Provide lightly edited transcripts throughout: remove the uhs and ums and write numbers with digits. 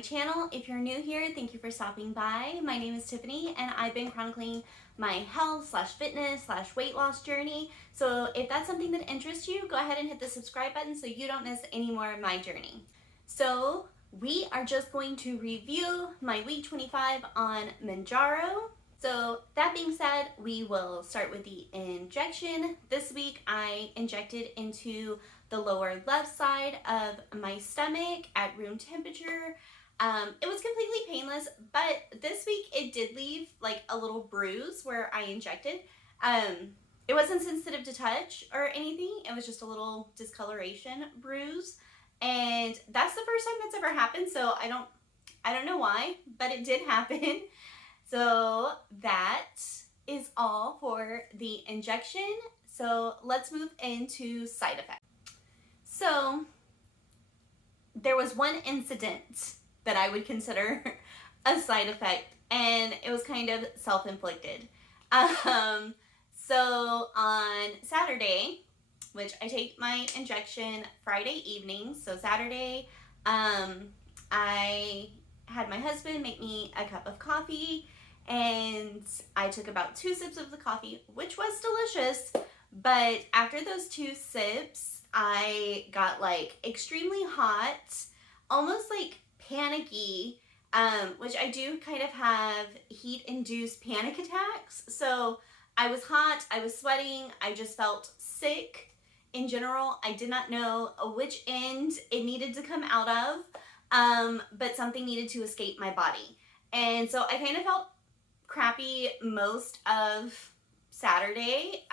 my channel. If you're new here, thank you for stopping by. My name is Tiffany and I've been chronicling my health / fitness / weight loss journey. So if that's something that interests you, go ahead and hit the subscribe button so you don't miss any more of my journey. So we are just going to review my week 25 on Mounjaro. So that being said, we will start with the injection. This week I injected into the lower left side of my stomach at room temperature. It was completely painless, but this week it did leave like a little bruise where I injected. It wasn't sensitive to touch or anything. It was just a little discoloration bruise. And that's the first time that's ever happened. So I don't know why, but it did happen. So that is all for the injection. So let's move into side effects. So there was one incident that I would consider a side effect, and it was kind of self-inflicted. So on Saturday, which I take my injection Friday evening, so Saturday, I had my husband make me a cup of coffee, and I took about 2 sips of the coffee, which was delicious. But after those 2 sips, I got like extremely hot, almost like panicky, which I do kind of have heat-induced panic attacks. So I was hot, I was sweating, I just felt sick in general. I did not know which end it needed to come out of, but something needed to escape my body. And so I kind of felt crappy most of Saturday,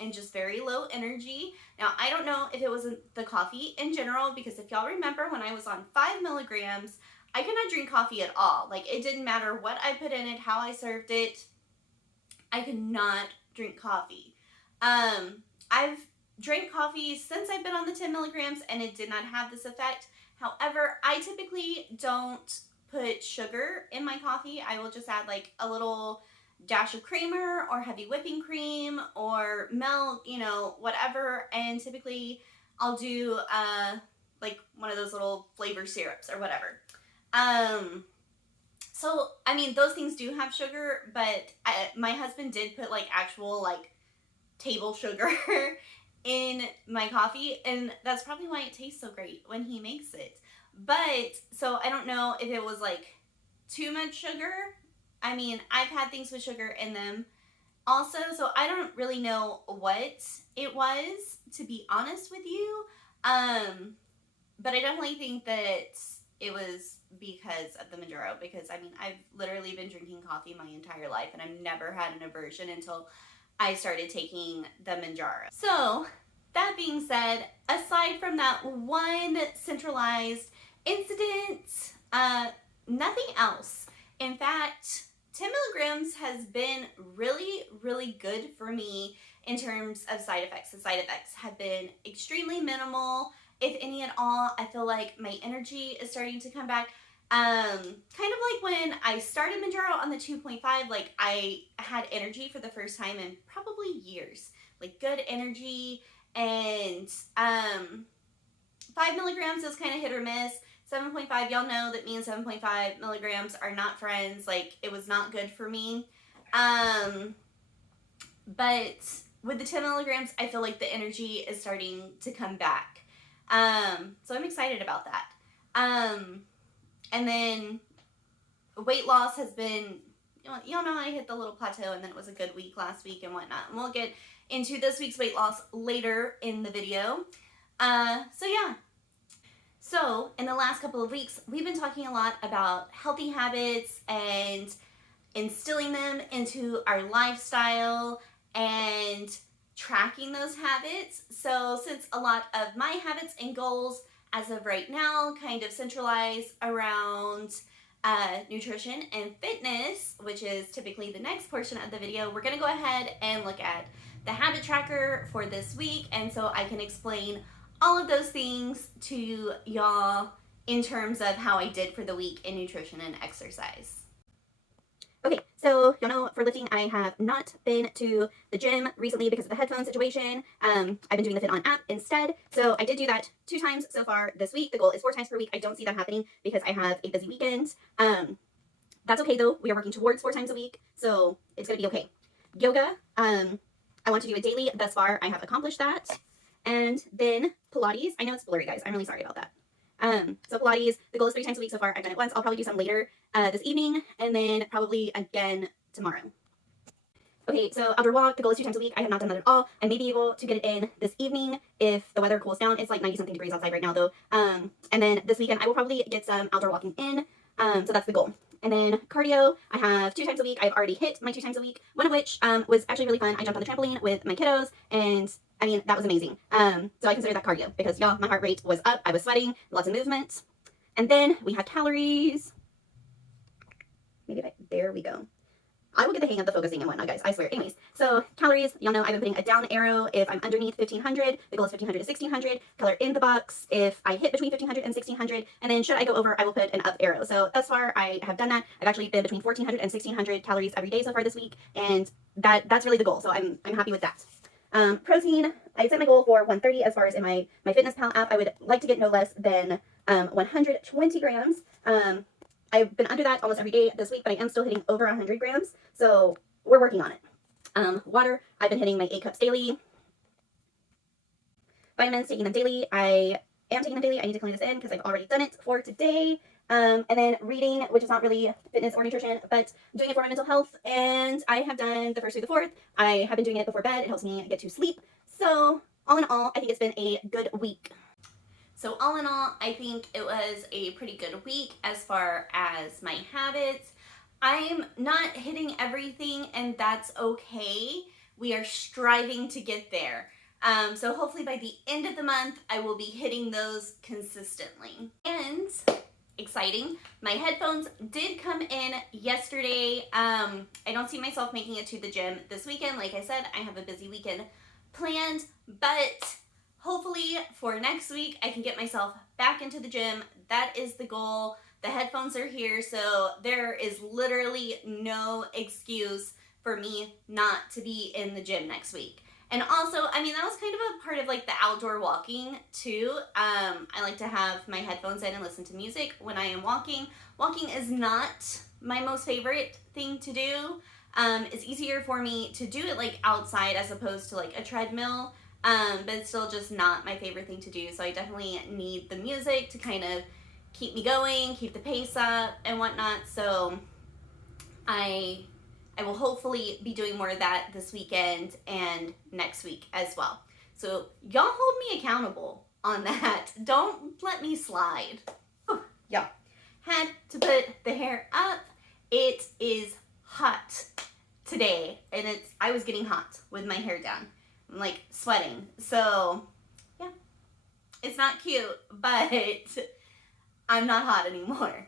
and just very low energy. Now, I don't know if it was the coffee in general, because if y'all remember when I was on 5 milligrams, I could not drink coffee at all. Like, it didn't matter what I put in it, how I served it, I could not drink coffee. I've drank coffee since I've been on the 10 milligrams, and it did not have this effect. However, I typically don't put sugar in my coffee. I will just add like a little dash of creamer or heavy whipping cream or milk, you know, whatever. And typically I'll do like one of those little flavor syrups or whatever. So I mean, those things do have sugar, but my husband did put like actual like table sugar in my coffee, and that's probably why it tastes so great when he makes it. But so I don't know if it was like too much sugar. I mean, I've had things with sugar in them also, so I don't really know what it was, to be honest with you. But I definitely think that it was because of the Mounjaro, because I mean, I've literally been drinking coffee my entire life, and I've never had an aversion until I started taking the Mounjaro. So that being said, aside from that one centralized incident, nothing else. In fact, 10 milligrams has been really, really good for me in terms of side effects. The side effects have been extremely minimal, if any at all. I feel like my energy is starting to come back. Kind of like when I started Mounjaro on the 2.5, like I had energy for the first time in probably years, like good energy. And 5 milligrams is kind of hit or miss. 7.5, y'all know that me and 7.5 milligrams are not friends. Like, it was not good for me. But with the 10 milligrams, I feel like the energy is starting to come back. So I'm excited about that. And then weight loss has been, y'all know I hit the little plateau, and then it was a good week last week and whatnot. And we'll get into this week's weight loss later in the video. So yeah. So in the last couple of weeks, we've been talking a lot about healthy habits and instilling them into our lifestyle and tracking those habits. So since a lot of my habits and goals as of right now kind of centralize around nutrition and fitness, which is typically the next portion of the video, we're going to go ahead and look at the habit tracker for this week, and so I can explain all of those things to y'all in terms of how I did for the week in nutrition and exercise. Okay, so you know, for lifting, I have not been to the gym recently because of the headphone situation. I've been doing the Fit On app instead. So I did do that 2 times so far this week. The goal is 4 times per week. I don't see that happening because I have a busy weekend. That's okay though. We are working towards 4 times a week, so it's gonna be okay. Yoga, I want to do it daily. Thus far, I have accomplished that. And then Pilates. I know it's blurry, guys. I'm really sorry about that. So Pilates, the goal is 3 times a week so far. I've done it once. I'll probably do some later this evening, and then probably again tomorrow. Okay, so outdoor walk, the goal is 2 times a week. I have not done that at all. I may be able to get it in this evening if the weather cools down. It's like 90-something degrees outside right now, though. And then this weekend, I will probably get some outdoor walking in. So that's the goal. And then cardio, I have 2 times a week. I've already hit my 2 times a week, one of which was actually really fun. I jumped on the trampoline with my kiddos, and I mean, that was amazing. So I consider that cardio because, y'all, my heart rate was up. I was sweating, lots of movement. And then we have calories. There we go. I will get the hang of the focusing and whatnot, guys. I swear. Anyways, so calories, y'all know I've been putting a down arrow if I'm underneath 1,500. The goal is 1,500 to 1,600. Color in the box if I hit between 1,500 and 1,600. And then should I go over, I will put an up arrow. So thus far, I have done that. I've actually been between 1,400 and 1,600 calories every day so far this week. And that's really the goal. So I'm happy with that. Protein, I set my goal for 130 as far as in my FitnessPal app. I would like to get no less than 120 grams. I've been under that almost every day this week, but I am still hitting over 100 grams. So we're working on it. Water, I've been hitting my 8 cups daily. Vitamins, taking them daily. I am taking them daily. I need to clean this in because I've already done it for today. And then reading, which is not really fitness or nutrition, but I'm doing it for my mental health. And I have done the 1st through the 4th. I have been doing it before bed. It helps me get to sleep. So all in all, I think it's been a good week. So all in all, I think it was a pretty good week as far as my habits. I'm not hitting everything, and that's okay. We are striving to get there. So hopefully by the end of the month, I will be hitting those consistently. And exciting, my headphones did come in yesterday. I don't see myself making it to the gym this weekend. Like I said, I have a busy weekend planned, but hopefully for next week, I can get myself back into the gym. That is the goal. The headphones are here, so there is literally no excuse for me not to be in the gym next week. And also, I mean, that was kind of a part of like the outdoor walking too. I like to have my headphones in and listen to music when I am walking. Walking is not my most favorite thing to do. It's easier for me to do it like outside as opposed to like a treadmill. But it's still just not my favorite thing to do. So I definitely need the music to kind of keep me going, keep the pace up and whatnot. So I will hopefully be doing more of that this weekend and next week as well. So y'all hold me accountable on that. Don't let me slide. Whew, y'all. Had to put the hair up. It is hot today, and I was getting hot with my hair down. I'm like sweating. So yeah, it's not cute, but I'm not hot anymore.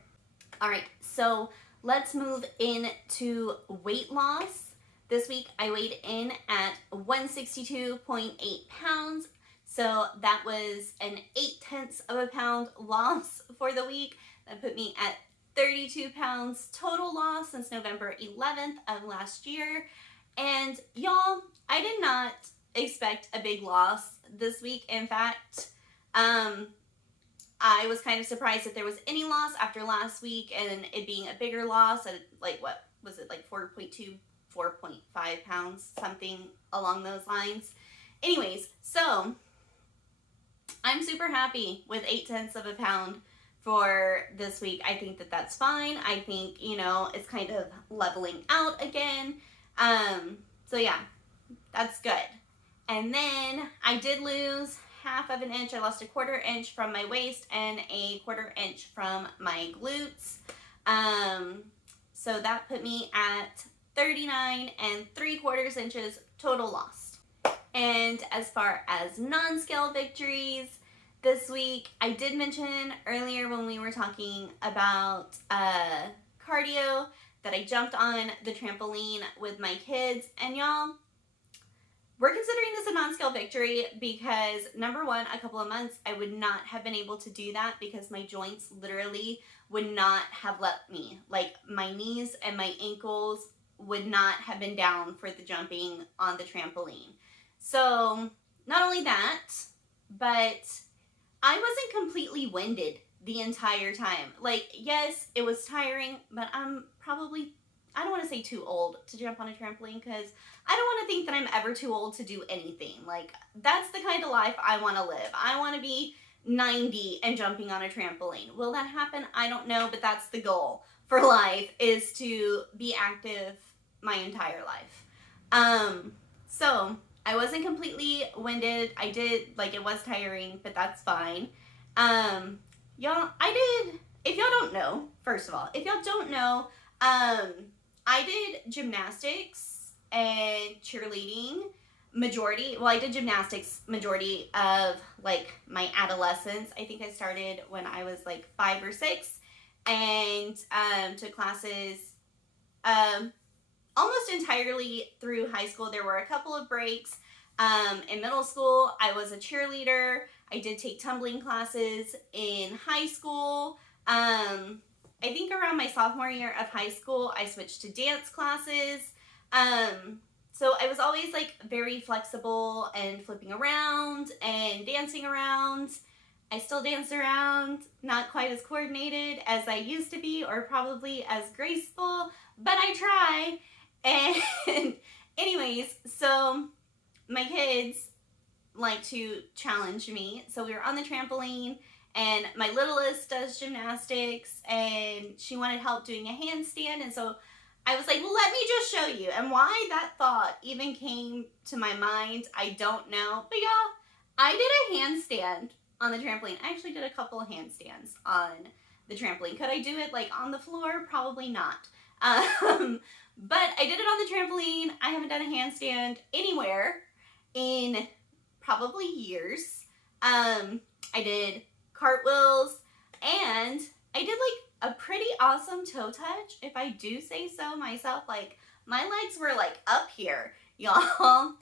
All right, so let's move into weight loss. This week I weighed in at 162.8 pounds. So that was an 0.8 of a pound loss for the week. That put me at 32 pounds total loss since November 11th of last year. And y'all, I did not expect a big loss this week. In fact, I was kind of surprised that there was any loss after last week and it being a bigger loss at like, what was it, like 4.2, 4.5 pounds, something along those lines. Anyways, so I'm super happy with 0.8 of a pound for this week. I think that that's fine. I think, you know, it's kind of leveling out again. So yeah, that's good. And then I did lose 1/2 inch. I lost 1/4 inch from my waist and 1/4 inch from my glutes. So that put me at 39 3/4 inches total loss. And as far as non-scale victories this week, I did mention earlier when we were talking about cardio that I jumped on the trampoline with my kids. And y'all, we're considering this a non-scale victory because, number one, a couple of months I would not have been able to do that because my joints literally would not have let me. Like, my knees and my ankles would not have been down for the jumping on the trampoline. So not only that, but I wasn't completely winded the entire time. Like, yes, it was tiring, but I'm probably, I don't want to say too old to jump on a trampoline, because I don't want to think that I'm ever too old to do anything. Like, that's the kind of life I want to live. I want to be 90 and jumping on a trampoline. Will that happen? I don't know, but that's the goal for life, is to be active my entire life. So I wasn't completely winded. I did, like, it was tiring, but that's fine. Y'all, if y'all don't know, first of all, if y'all don't know, I did gymnastics and cheerleading I did gymnastics majority of, like, my adolescence. I think I started when I was, like, 5 or 6, and took classes almost entirely through high school. There were a couple of breaks. In middle school, I was a cheerleader. I did take tumbling classes in high school. I think around my sophomore year of high school, I switched to dance classes. So I was always, like, very flexible and flipping around and dancing around. I still dance around, not quite as coordinated as I used to be, or probably as graceful, but I try. And anyways, so my kids like to challenge me. So we were on the trampoline, and my littlest does gymnastics, and she wanted help doing a handstand. And so I was like, well, let me just show you. And why that thought even came to my mind, I don't know. But y'all, I did a handstand on the trampoline. I actually did a couple of handstands on the trampoline. Could I do it, like, on the floor? Probably not. But I did it on the trampoline. I haven't done a handstand anywhere in probably years. I did cartwheels, and I did, like, a pretty awesome toe touch, if I do say so myself. Like, my legs were, like, up here, y'all.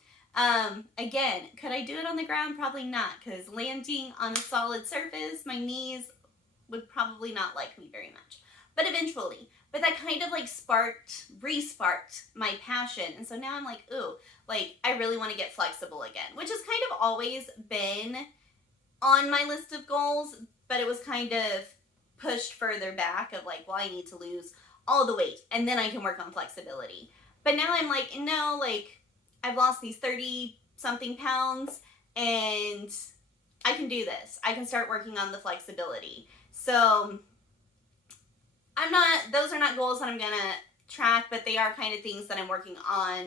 Again, could I do it on the ground? Probably not, because landing on a solid surface, my knees would probably not like me very much. But eventually. But that kind of, like, re-sparked my passion. And so now I'm like, ooh, like, I really want to get flexible again, which has kind of always been on my list of goals, but it was kind of pushed further back of, like, well, I need to lose all the weight, and then I can work on flexibility. But now I'm like, no, like, I've lost these 30-something pounds, and I can do this. I can start working on the flexibility. So those are not goals that I'm gonna track, but they are kind of things that I'm working on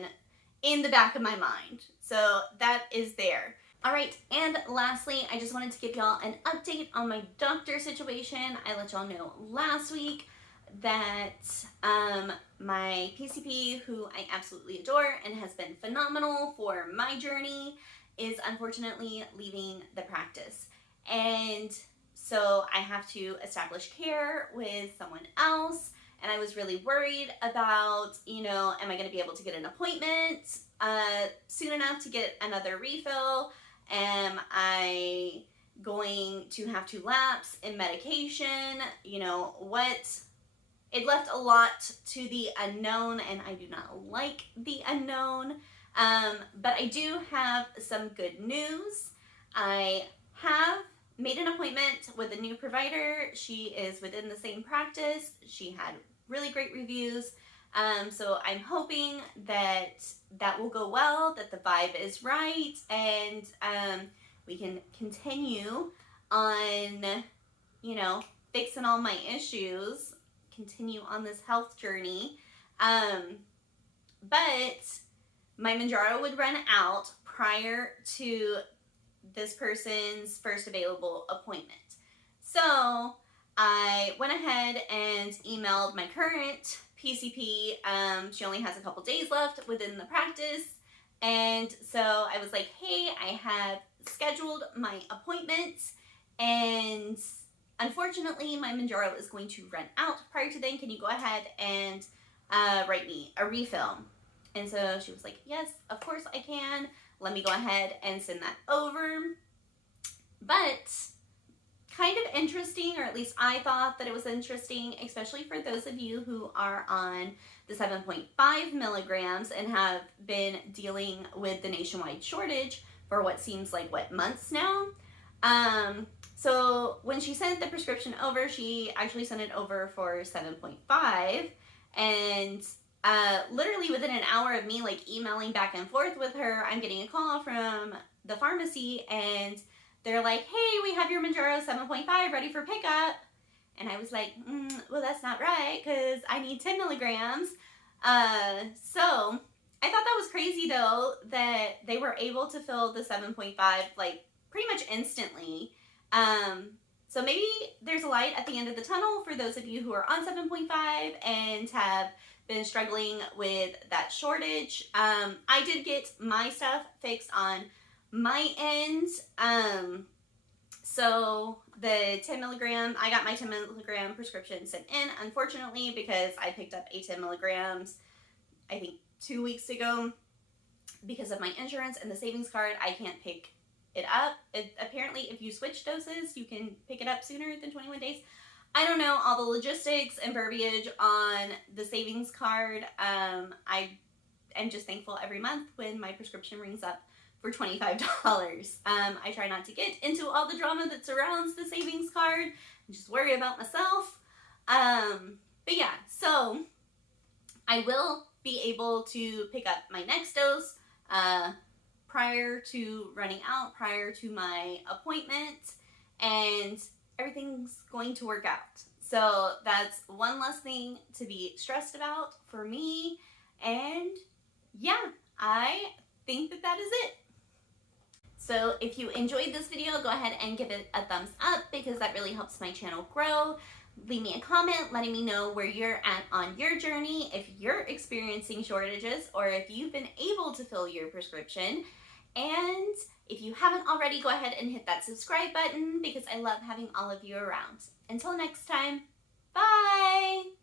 in the back of my mind. So that is there. All right, and lastly, I just wanted to give y'all an update on my doctor situation. I let y'all know last week that my PCP, who I absolutely adore and has been phenomenal for my journey, is unfortunately leaving the practice. And so I have to establish care with someone else. And I was really worried about, am I going to be able to get an appointment soon enough to get another refill? Am I going to have to lapse in medication? It left a lot to the unknown, and I do not like the unknown. But I do have some good news. I have made an appointment with a new provider. She is within the same practice. She had really great reviews. So I'm hoping that will go well, that the vibe is right, and we can continue on, fixing all my issues, continue on this health journey. But my Mounjaro would run out prior to this person's first available appointment. So I went ahead and emailed my current PCP. She only has a couple days left within the practice. And so I was like, hey, I have scheduled my appointment, and unfortunately my Mounjaro is going to run out prior to then. Can you go ahead and write me a refill? And so she was like, yes, of course I can. Let me go ahead and send that over. But kind of interesting, or at least I thought that it was interesting, especially for those of you who are on the 7.5 milligrams and have been dealing with the nationwide shortage for what seems like, months now. So when she sent the prescription over, she actually sent it over for 7.5, and literally within an hour of me like emailing back and forth with her, I'm getting a call from the pharmacy, and they're like, hey, we have your Mounjaro 7.5 ready for pickup. And I was like, well, that's not right, because I need 10 milligrams. So I thought that was crazy, though, that they were able to fill the 7.5 like pretty much instantly. So maybe there's a light at the end of the tunnel for those of you who are on 7.5 and have been struggling with that shortage. I did get my stuff fixed on my end. So the 10 milligram, I got my 10 milligram prescription sent in, unfortunately, because I picked up a 10 milligrams, I think 2 weeks ago. Because of my insurance and the savings card, I can't pick it up. Apparently, if you switch doses, you can pick it up sooner than 21 days. I don't know all the logistics and verbiage on the savings card. I am just thankful every month when my prescription rings up for $25. I try not to get into all the drama that surrounds the savings card and just worry about myself. But yeah, so I will be able to pick up my next dose prior to running out, prior to my appointment, and everything's going to work out. So that's one less thing to be stressed about for me. And yeah, I think that is it. So if you enjoyed this video, go ahead and give it a thumbs up, because that really helps my channel grow. Leave me a comment letting me know where you're at on your journey, if you're experiencing shortages or if you've been able to fill your prescription. And if you haven't already, go ahead and hit that subscribe button, because I love having all of you around. Until next time, bye!